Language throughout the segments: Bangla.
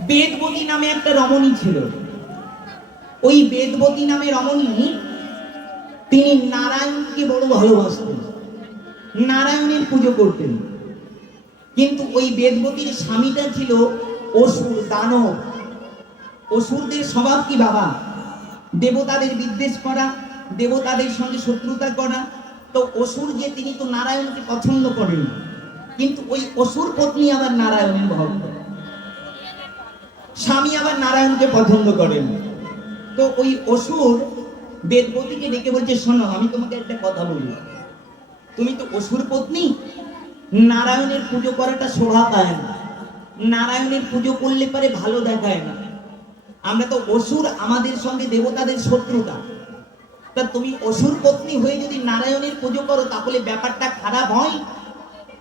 বেদবতী নামে একটা রমণী ছিল। ওই বেদবতী নামে রমণী তিনি নারায়ণকে বড় ভালোবাসতেন। নারায়ণের পুজো করতেন। কিন্তু ওই বেদবতীর স্বামীটা ছিল অসুর দানব। অসুরদের স্বভাব কি বাবা? দেবতাদের বিদ্বেষ করা, দেবতাদের সঙ্গে শত্রুতা করা। তো অসুর যে তিনি তো নারায়ণকে পছন্দ করেন। কিন্তু ওই অসুর পত্নী আবার নারায়ণের ভক্ত। স্বামী আবার নারায়ণকে পছন্দ করেন। তো ওই অসুর বেদবতীকে ডেকে বলছে, শোনো, আমি তোমাকে একটা কথা বলি। তুমি তো অসুর পত্নী। নারায়ণের পুজো করাটা শোভা পায় না। নারায়ণের পুজো করলে পারে ভালো দেখায় না। আমরা তো অসুর আমাদের সঙ্গে দেবতাদের শত্রুতা। তা তুমি অসুর পত্নী হয়ে যদি নারায়ণের পুজো করো, তাহলে ব্যাপারটা খারাপ হয়।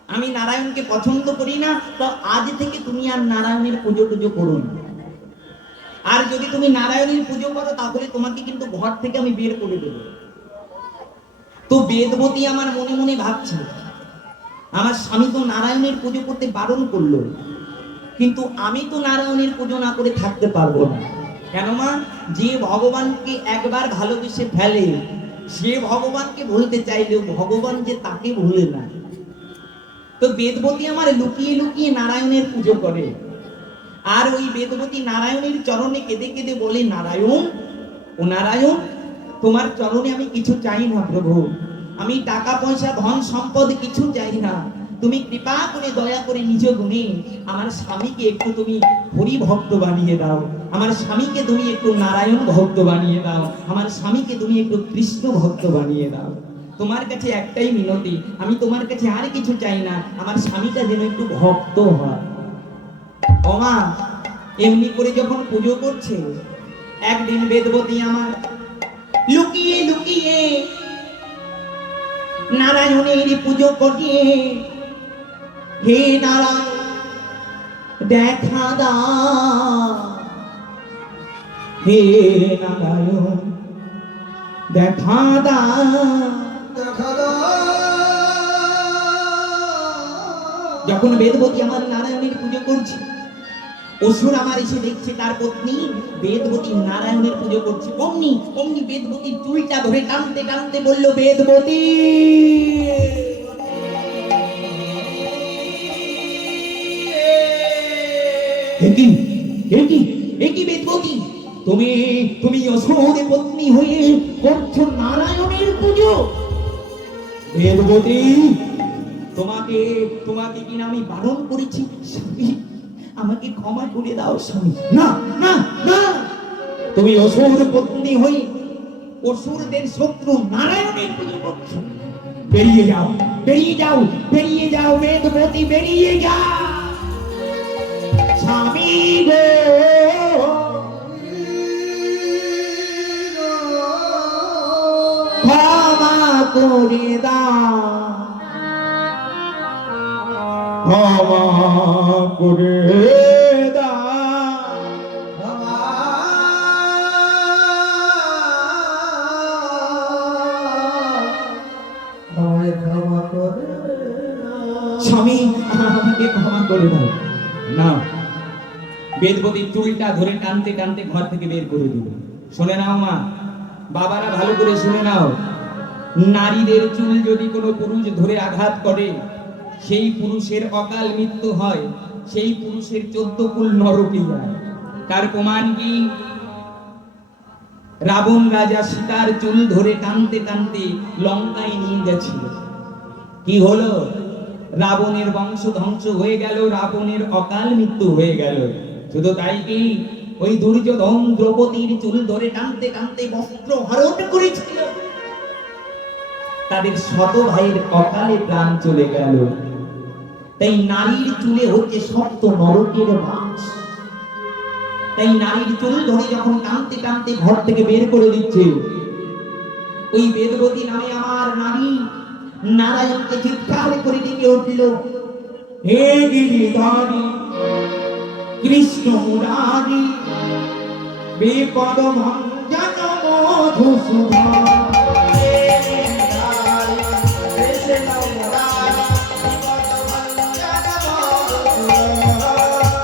আমি নারায়ণকে পছন্দ করি না। তো আজ থেকে তুমি আর নারায়ণের পুজো টুজো করো না। আর যদি তুমি নারায়ণের পুজো করো, তাহলে তোমাকে কিন্তু ঘর থেকে আমি বের করে দেবো। তো বেদবতী আমার মনে মনে ভাবছে, আমার স্বামী তো নারায়ণের পুজো করতে বারণ করল, কিন্তু আমি তো নারায়ণের পুজো না করে থাকতে পারব না। কেন মা যে ভগবানকে একবার ভালোবেসে ফেলে, সে ভগবানকে ভুলতে চাইলেও ভগবান যে তাকে ভুলে না। তো বেদবতী আমার লুকিয়ে লুকিয়ে নারায়ণের পুজো করে। আর ওই বেদবতী নারায়ণের চরণে কেঁদে কেঁদে বলে, নারায়ণ, ও নারায়ণ, তোমার চরণে আমি কিছু চাই না প্রভু। আমি টাকা, পয়সা, ধন, সম্পদ কিছু চাই না। তুমি কৃপা করে দয়া করে নিজ গুণে আমার স্বামীকে একটু তুমি হরি ভক্ত বানিয়ে দাও। আমার স্বামীকে তুমি একটু নারায়ণ ভক্ত বানিয়ে দাও। আমার স্বামীকে তুমি একটু কৃষ্ণ ভক্ত বানিয়ে দাও। তোমার কাছে একটাই মিনতি, আমি তোমার কাছে আর কিছু চাই না। আমার স্বামীটা যেন একটু ভক্ত হয়। ওমা এমনি করে যখন পুজো করছে একদিন বেদবতী আমার লুকিয়ে লুকিয়ে নারায়ণের পুজো করিয়ে হে নারায়ণ দেখা দা। হে নারায়ণ দেখা দা। যখন বেদবতী আমার নারায়ণের পুজো করছে অসুর আমার এসে দেখছে তার পত্নী, বেদবতী নারায়ণের পুজো করছে। অমনি অমনি বেদবতীর চুলটা ধরে টানতে টানতে বলল, বেদবতী! তুমি তুমি অসুরের পত্নী হয়ে করছ নারায়ণের পুজো? বেদবতী, তোমাকে তোমাকে কিনা আমি বারণ করেছি? আমাকে ক্ষমা করে দাও, স্বামী। না না না। তুমি অসুর পত্নী হই অসুরদের শত্রু, নারায়ণের করছ বেরিয়ে যাও বেরিয়ে যাও বেরিয়ে যাও বেদবতী বেরিয়ে যাও। স্বামী গো। ক্ষমা করে স্বামী না বেদবতীর চুলটা ধরে টানতে টানতে ঘর থেকে বের করে দিল। শুনে নাও মা, বাবারা ভালো করে শুনে নাও। নারীদের চুল যদি কোনো পুরুষ ধরে আঘাত করে সেই পুরুষের অকাল মৃত্যু হয়, সেই পুরুষের চোদ্দ কুল নরকে যায়। তার প্রমাণ কি? রাবণ রাজা সীতার চুল ধরে টানতে টানতে লঙ্কায় নিয়ে গেছিল। কি হলো? রাবণের বংশ ধ্বংস হয়ে গেল, রাবণের অকাল মৃত্যু হয়ে গেল। শুধু তাই কি? ওই দুর্যোধন দ্রৌপদীর চুল ধরে টানতে টানতে বস্ত্র হরণ করেছিল। তাদের শত ভাইয়ের অকালে প্রাণ চলে গেল। তাই নারীর চুলে হচ্ছে সপ্ত নরকের বাস। তাই নারীর চুল ধরে যখন টানতে টানতে ঘর থেকে বের করে দিচ্ছে, ওই বেদবতী নামে আমার নারী নারায়ণকে চিৎকার করে ডেকে উঠল, হে গিরিধারী কৃষ্ণ মুরারি, বিপদ ভঞ্জন মধুসূদন।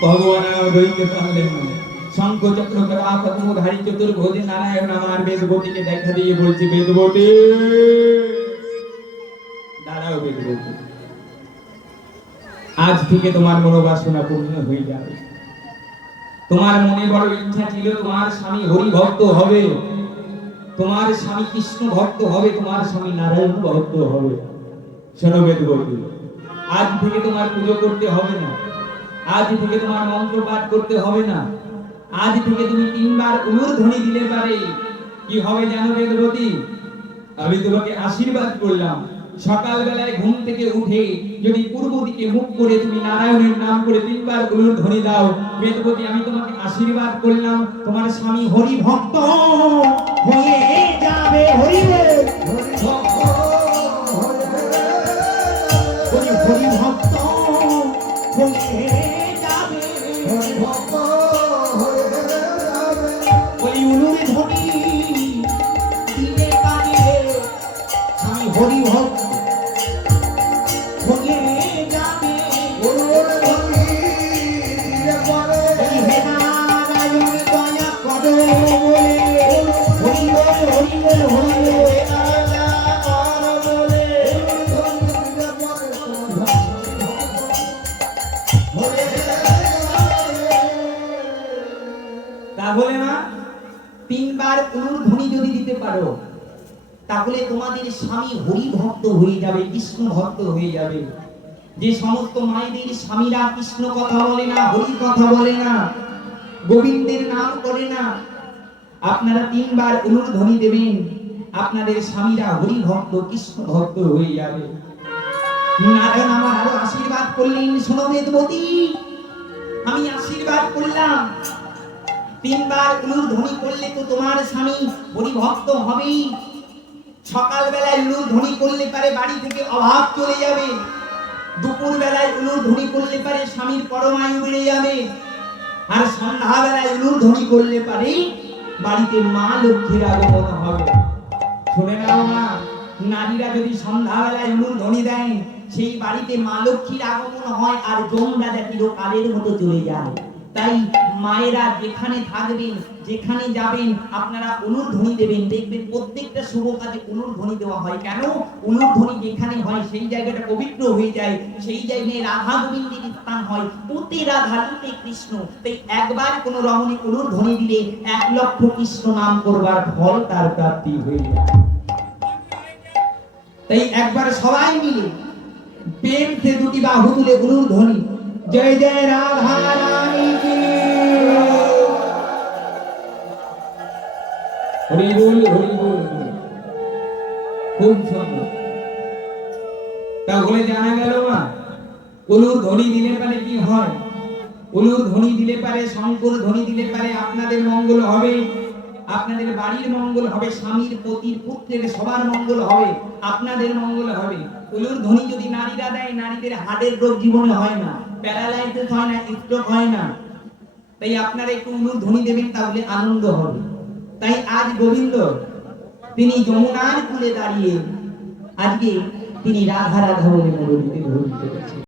ভগবান রইতে পারলেন শঙ্খ চক্র নারায়ণ আমার দেখা দিয়ে দাঁড়াও আজ থেকে তোমার মনোবাসনা পূর্ণ হয়ে যাবে। তোমার মনে বড় ইচ্ছা ছিল, তোমার স্বামী হরি ভক্ত হবে। তোমার স্বামী কৃষ্ণ ভক্ত হবে, তোমার স্বামী নারায়ণ ভক্ত হবে। শোনো বেদবতী। আজ থেকে তোমার পুজো করতে হবে না। আজ থেকে তোমার মন্ত্র পাঠ করতে হবে না। আজ থেকে তুমি তিনবার উলুর ধ্বনি দিলে পারে। কি হবে জানো বেদবতী আমি তোমাকে আশীর্বাদ করলাম। সকালবেলায় ঘুম থেকে উঠে যদি পূর্ব দিকে মুখ করে তুমি নারায়ণের নাম করে তিনবার ধ্বনি দাও বেদবতী আমি তোমাকে আশীর্বাদ করলাম। তোমার স্বামী হরি ভক্ত হয়ে যাবে হরি তাহলে তোমাদের স্বামী হরি ভক্ত হয়ে যাবে কৃষ্ণ ভক্ত হয়ে যাবে। যে সমস্ত মায়েদের স্বামীরা কৃষ্ণ কথা বলে না, হরি কথা বলে না, গোবিন্দের নাম করে না, আপনারা তিনবার ধ্বনি দেবেন, আপনাদের স্বামীরা হরি ভক্ত কৃষ্ণ ভক্ত হয়ে যাবে। নারায়ণ আমার আরও আশীর্বাদ করলেন, শোনো আমি আশীর্বাদ করলাম। তিনবার উলুর ধ্বনি করলে তো তোমার স্বামী হরিভক্ত হবেই। সকাল বেলায় উলুর ধ্বনি করলে পারে বাড়ি থেকে অভাব চলে যাবে। দুপুর বেলায় উলুর ধ্বনি করলে পারে স্বামীর পরমায়ু বেড়ে যাবে। আর সন্ধ্যা বেলায় উলুর ধ্বনি করলে পারে বাড়িতে মা লক্ষ্মীর আগমন হবে। শুনে নাও মা, নারীরা যদি সন্ধ্যাবেলায় উলুর ধ্বনি দেয়, সেই বাড়িতে মা লক্ষ্মীর আগমন হয় আর জমরা জাতির কালের মতো চলে যায়। তাই মায়েরা যেখানে থাকবেন, যেখানে যাবেন, আপনারা অনুধ্বনি দেবেন। দেখবেন প্রত্যেকটা শুভ কাজে অনুধ্বনি দেওয়া হয়। কেন? অনুধ্বনি যেখানে হয়, সেই জায়গাটা পবিত্র হয়ে যায়। সেই জায়গায় রাধা গোবিন্দের স্থান হয়। পুতে রাধা কৃষ্ণ। তাই একবার কোন রমণী অনুধ্বনি দিলে এক লক্ষ কৃষ্ণ নাম করবার ফল তার প্রাপ্তি হয়ে যায়। তাই একবার সবাই মিলে প্রেম সে দুটি বাহু তুলে গুরুর ধ্বনি। জয় জয় রাধা রানী কি। হরি বল হরি বল। খুব সুন্দর তাহলে জানা গেল মা উলুর ধ্বনি দিলে পারে কি হয়? উলুর ধ্বনি দিলে পারে, শঙ্কর ধ্বনি দিলে পারে, আপনাদের মঙ্গল হবে। আপনাদের বাড়ির মঙ্গল হবে, স্বামীর পতির পুত্রের সবার মঙ্গল হবে, আপনাদের মঙ্গল হবে। উলুর ধ্বনি যদি নারীরা দেয়, নারীদের হার্টের রোগ জীবনে হয় না, প্যারালাইসিস হয় না স্ট্রোক হয় না। তাই আপনারা একটু উলুর ধ্বনি দেবেন, তাহলে আনন্দ হবে। তাই আজ গোবিন্দ, তিনি যমুনার কূলে দাঁড়িয়ে আজকে তিনি রাধা রাধা বলে মুরলীতে ধ্বনি করেছেন